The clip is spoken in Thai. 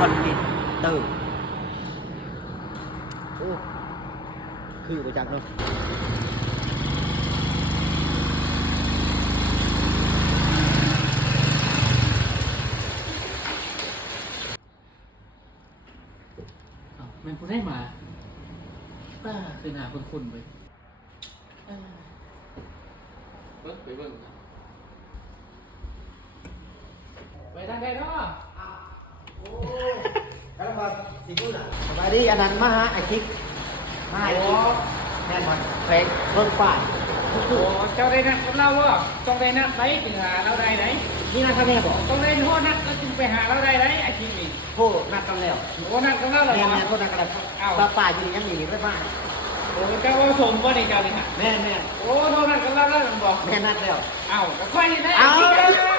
คอนดิเตอร์โอ้คือประจักษ์เนาะมันพูดได้มาป้าเคยหาคนไปไปเบิ่งไปทางใดเนาะโอ้กระบะสีบุญอ่ะสบายดีอันนั้นมาหาไอคิกมาไอคิกแม่นมันเพลงเบิ่งป่าย โอ้เจ้าได้นัดกับเราวะต้องได้นัดไปถึงหาเราได้ไหน นี่นะครับแม่บอก ต้องได้โทษนัดก็จึงไปหาเราได้ไหนไอ้ทีนี่ โทษนัดกันแล้ว โอ้นัดกับเราเหรอ แม่แม่โทษนัดกันแล้วป่าอยู่ยังหนีไม่ป่า โอ้เจ้าว่าสมว่าในเจ้าเลยฮะ แม่ โอ้โทษนัดกับเราแล้วบอก แม่นัดแล้ว เอ้าก็ค่อยนี่นะ เอา ไอ้ที